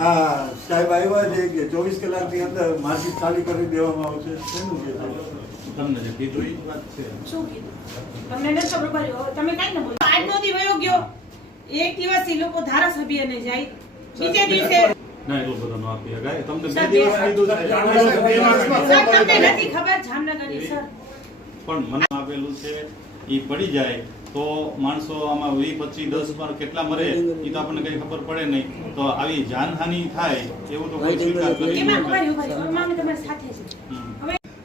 આ સાહેબ આવ્યા છે કે ચોવીસ કલાકની અંદર માર્કેટ ખાલી કરી દેવામાં આવશે શેનું કે તમને જે કીધું એ વાત છે શું કીધું? તમને નથી ખબર પડી તમે કાંઈ ન બોલો? આજનો દી ગયો. એક દિવસ એ લોકો ધારાસભ્યને જાય. બીજે દિવસે ના એટલું બધું ન આપી શકાય. તમને બે દિવસ કીધું છે? તમને નથી ખબર? જામનગરની સર. પણ મને આપેલું છે એ પડી જાય. તો માણસો આમાં વી પચીસ દસ પર કેટલા મરે એ તો આપણને કઈ ખબર પડે નહીં. તો આવી જાનહાનિ થાય એવું તો કોઈ સ્વીકાર કરી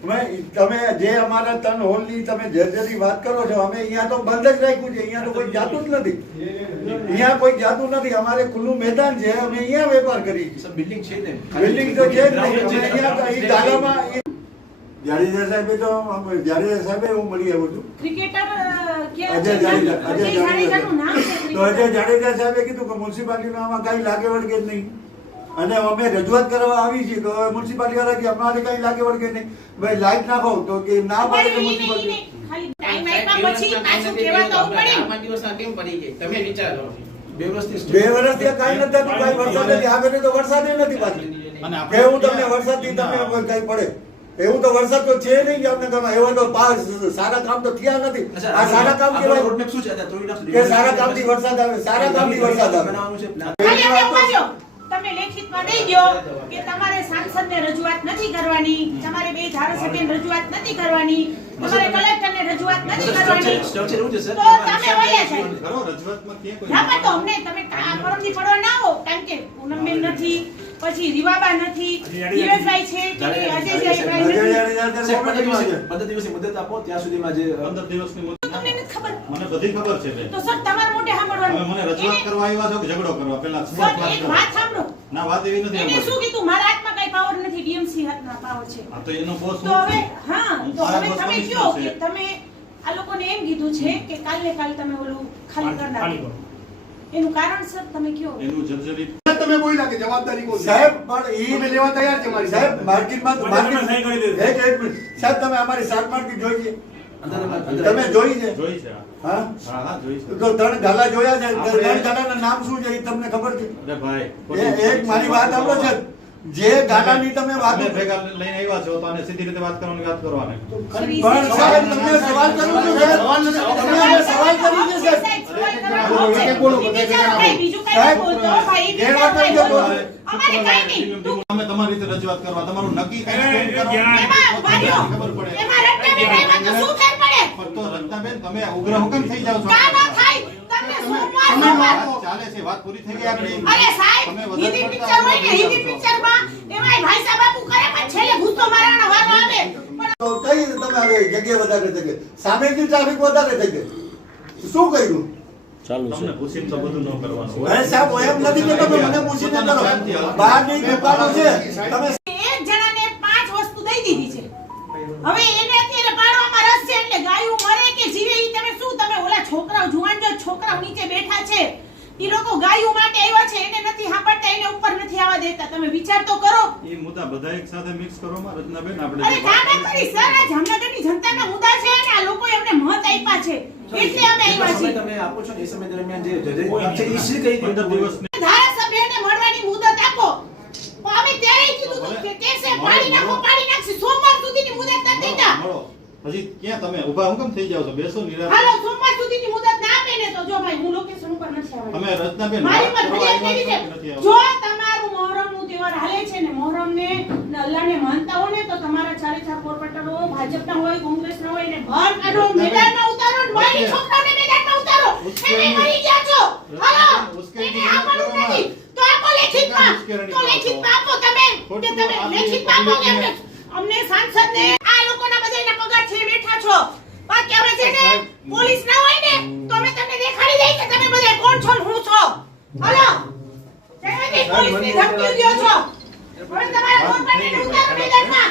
તમે તમે જે અમારા તન હોલની તમે જર્જરી વાત કરો છો અમે અહીંયા તો બંધ જ રાખ્યું છે. અહીંયા તો કોઈ જાતું જ નથી. અહીંયા કોઈ જાતું નથી. અમારે ખુલ્લું મેદાન છે. અમે અહીંયા વેપાર કરી છીએ. બિલ્ડિંગ છે ને? બિલ્ડિંગ તો છે જ નહીં. અહીંયા જાડેજા સાહેબે તો જાડેજા સાહેબે હું મળી આવ્યો છું. ક્રિકેટર અજય જાડેજા અજય અજય જાડેજાનું નામ છે જાડેજા તો અજય જાડેજા સાહેબે કીધું કે મ્યુનિસિપાલિટીનો આમાં કાંઈ લાગે વળગે જ નહીં. અને અમે રજૂઆત કરવા આવી છીએ તો હવે મ્યુનિસિપાલિટી વાળા કે અમારે કાંઈ લાગે વળગે નહીં. ભાઈ લાઈટ નાખો તો કે ના પાડે તો ઉભારી રહીને ઈને મ્યુનિસિપાલિટી ખાલી ટાઈમ આપ્યા પછી પાછું કહેવા તો પડે ને. આમાં દિવસના કેમ પડી ગઈ તમે વિચારો. બે વર્ષથી બે વર્ષથી કાંઈ નથી કાંઈ વરસાદ નથી. આ તો વરસાદ નથી પાછું. હું તમને વરસાદથી તમે કઈ પડે. એવું તો વરસાદ તો છે નહીં જામનગરમાં એવા તો સારા કામ તો થયા નથી. આ સારા કામ કેવાય રોડમેપ શું છે? કે સારા કામથી વરસાદ આવે સારા કામથી વરસાદ આવે. તમે લેખિતમાં દઈ દ્યો કે તમારે સાંસદને રજૂઆત નથી કરવાની. તમારે બે ધારાસભ્યને રજૂઆત નથી કરવાની. તમારે કલેક્ટરને રજૂઆત નથી કરવાની. તો તમે વયા જાય. ખરો રજૂઆતમાં ક્યાં કોઈ ના પણ તો અમને તમે પરમથી પડવા ના આવો કારણ કે પૂનમબેન નથી. પછી રીવાબા નથી ધીરજભાઈ છે કે અજયભાઈ પંદર દિવસની મુદત આપો ત્યાં સુધીમાં જે પંદર દિવસની મુદત તમને નથી ખબર? મને બધી ખબર છે તો સર તમારે મોટે સાંભળવાનું. મને રજૂઆત કરવા આવ્યા છો કે ઝઘડો કરવા? પહેલા સર, એક વાત સાંભળો. ના વાત એવી નથી એને શું કીધું? મારા હાથમાં કઈ પાવર નથી ડીએમસી હાથમાં પાવર છે. આ તો એનો બોસ તો હવે હા તો હવે તમે કયો કે તમે આ લોકોને એમ કીધું છે કે કાલે કાલ તમે ઓલું ખાલી કરી નાખો. એનું કારણ સર તમે કયો? એનું જર્જરિત તમે બોલ્યા કે જવાબદારી કોણ સાહેબ પણ ઈ અમે લેવા તૈયાર છે મારી સાહેબ માર્કેટમાં તો માર્કેટ એક એક મિનિટ. સાહેબ તમે અમારી શાક માર્કેટ જોઈ છે? તમે જોઈ છે? જોઈ છે હા. હા? હા જોઈ છે. તો ત્રણ ગાલા જોયા છે. આપણે- ત્રણ ગાલાના નામ શું છે એ તમને ખબર છે? ભાઈ એક મારી વાત સાંભળો છે. જે ગાડાની તમે વાત ભેગા લઈને આવ્યા છો તો આને સીધી રીતે વાત કરવાની વાત કરવાની પણ સાહેબ તમને સવાલ કરું છું સાહેબ તમને અમે સવાલ કરી છે સાહેબ બોલો. બોલો, બોલો, બીજા બોલો. કાંઈ બોલતો, ભાઈ ગેર બીજા વાત કાંઈ નથી બોલતો. બોલતો. અમારે કાંઈ નહીં. તમારી રીતે રજૂઆત કરવા તમારું નક્કી કઈ. ખબર પડે એમાં રત્નાબેન તો શું ફેર પડે? પણ તો રત્નાબેન તમે ઉગ્ર હુકમ થઈ જાવ છો ના થાય? તમને ચાલે છે વાત પૂરી થઈ ગઈ આપણી? અરે સાહેબ હિન્દી પિક્ચર હોય ને હિન્દી પિક્ચરમાં એમાં ભાઈ સાહેબ બાપુ કરે પણ છેલ્લે ગુસ્સો મારવાનો વારો આવે. પણ રીતે તમે હવે જગ્યા વધારે થઈ ગઈ? સામેથી ટ્રાફિક વધારે થઈ ગઈ. શું કર્યું? તમને પૂછીને તો બધું ન કરવાનું હોય. અરે સાહેબ એમ નથી કે તમે મને પૂછીને કરો. બહારની દુકાનો છે. તમે એક જણાને પાંચ વસ્તુ દઈ દીધી છે. હવે એને અત્યારે પાડવામાં રસ છે એટલે ગાયું મરે કે જીવે ઈ તમે શું? તમે ઓલા છોકરાઓ જુવાન જો છોકરાઓ નીચે બેઠા છે. ઈ લોકો ગાયો માટે આવ્યા છે એને નથી સાંભળતા એને ઉપર નથી આવવા દેતા. તમે વિચાર તો કરો. એ મુદ્દા બધા એક સાથે મિક્સ કરો માં રત્નાબેન આપણે અરે કાકા કરી સર આ જામનગરની જનતાના મુદ્દા છે અને આ લોકો એમને મત આપ્યા છે. એટલે અમે આવ્યા છીએ. તમે આપો છો એ સમય દરમિયાન જે જજે છે ઈ શી કઈ રીતે પંદર દિવસની ધારાસભ્યને મળવાની મુદત આપો. પણ અમે ત્યારે કીધું કે કેસે પાડી નાખો પાડી નાખશે. સોમવાર સુધીની મુદત નથી દેતા. હજી ક્યાં તમે ઊભા કેમ થઈ જાવ છો? બેસો નિરાશ. હાલો સોમવાર સુધીની મુદત ના આપે ને તો જો ભાઈ હું લોકેશન ઉપર નથી આવવાની. તમે રત્નાબેન મારી મજબૂરી કરી છો જો તમારું મોહરમનું તહેવાર હાલે છે ને મોહરમ ને અલ્લાહને માનતા હો ને તો તમારા ચારે ચાર કોર્પોરેટરો ભાજપના હોય કોંગ્રેસના હોય ને ભર કાઢો મેદાનમાં ઉતારો ને મારી છોકરાને મેદાનમાં ઉતારો. એને મરી ગયા છો. હાલો. એને આપવાનું નથી. તો આપો લેખિતમાં તો લેખિતમાં આપો તમે. કે તમે લેખિતમાં આપો અમને સાંસદને છે? બાકી અમે છે ને પોલીસ ના હોય ને તો અમે તમને દેખાડી દઈ કે તમે બધે કોણ છો હું છો? હાલો? પોલીસ પોલીસની ધમકી દો છો. હવે તમારા કોર્પોરેટરને ઉતારો મેદાનમાં.